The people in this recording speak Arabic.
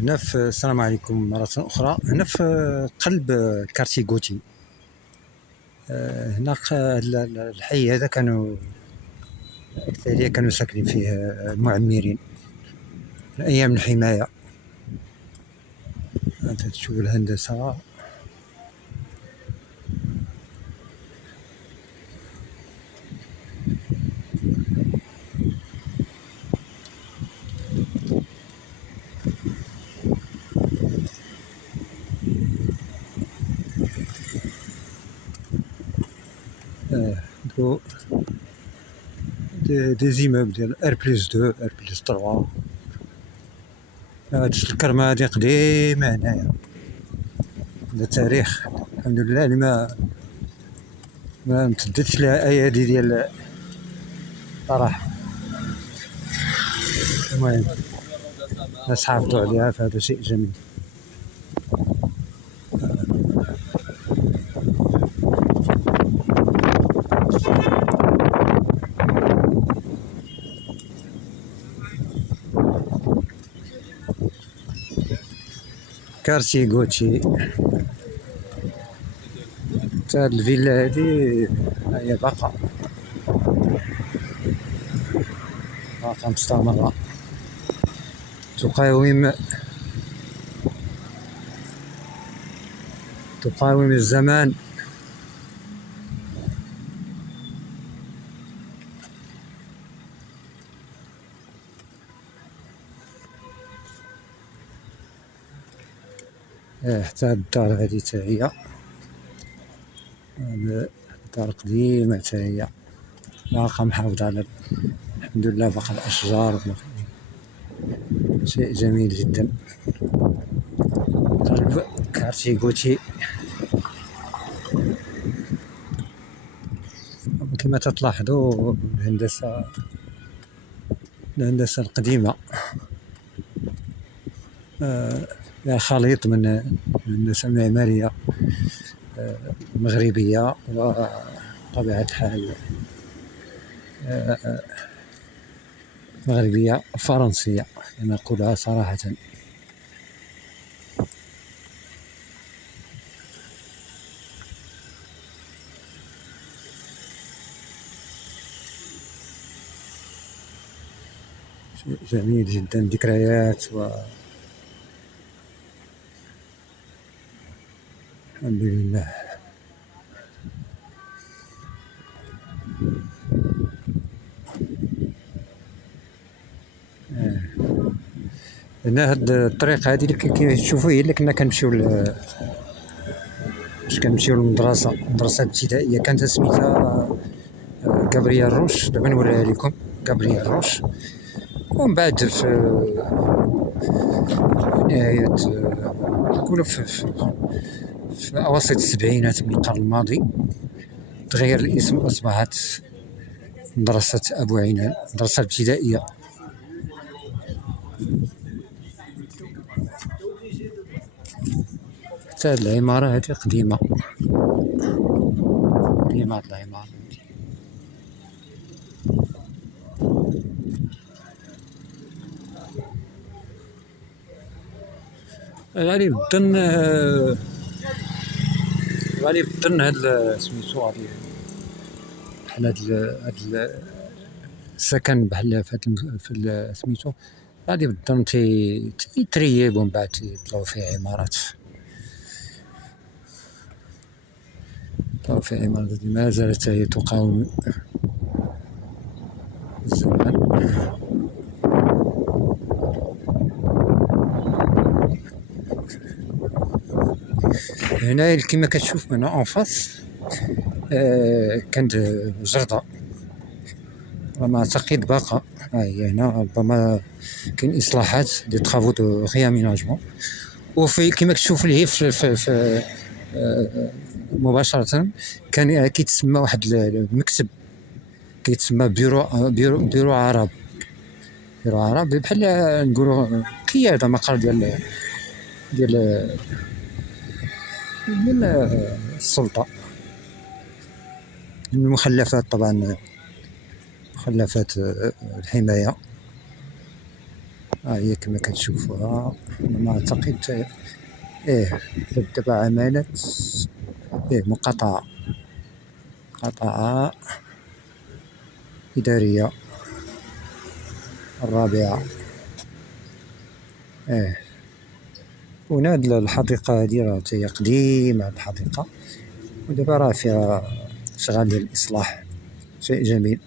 هنا السلام عليكم مرة أخرى. هنا في قلب كارتي غوتي. هنا الحي هذا كانوا الأكثرية كانوا ساكنين فيه المعمرين من أيام الحماية. أنت تشوف الهندسة. دي زيموبل ديال R+2 R+3. هاد الكرمة هادي قديمة هنايا، عندها تاريخ الحمد لله اللي ما امتدتش لها أيادي ديال صراحة. المهم الناس حافظوا عليها، فهذا شيء جميل. كارتي غوتي. هاد الفيلا هادي هي باقا مستمرة تقاوم الزمان. حتى الدار هادي تا هي دار قديمة تا هي باقا محافظة على الحمد لله، باقا الأشجار، شيء جميل جدا. قلب كارتي غوتي كما تلاحظوا الهندسة القديمة فيها خليط من الهندسة المعمارية المغربية وطبيعة الحال مغربية فرنسية نقولها صراحة. شيء جميل جدا، ذكريات الحمد لله. هنا هاد الطريق هادي اللي كيما تشوفوا هي اللي كنا كنمشيو للمدرسة، المدرسة الابتدائية كانت سميتها غابرييل روش. دابا نوريها لكم غابرييل روش. ومن بعد في نهاية نقولوا في أواسط السبعينات من القرن الماضي تغير الاسم وأصبحت مدرسة أبو عينان، مدرسة ابتدائية. حتى هاد العمارة هادي قديمة هاد العمارة. غالب الظن هاد سميتو غادي بحال هاد السكن بحال في سميتو غادي بالظن تيتريب ومن بعد يطلعو فيه عمارات. ما زالت هي تقاوم الزمان. هنا كما كتشوف هنا اونفاس كانت جردة، راه اعتقد باقا. هي هنا ربما كاين اصلاحات دي طرافو دو رياميناجمون. وفي كما كتشوف ليه في مباشرة كان كيتسمى واحد المكتب كيتسمى بيرو عرب بحال نقولوا قيادة مقر ديال السلطة. المخلفات طبعا، مخلفات الحماية. ها هي كما كتشوفوها. أنا ما أعتقد دابا عملت مقاطعة إدارية الرابعة. هنا هاد الحديقة هادي راه هي قديمة، هاد الحديقة، ودابا راه فيها شغال ديال الإصلاح، شيء جميل.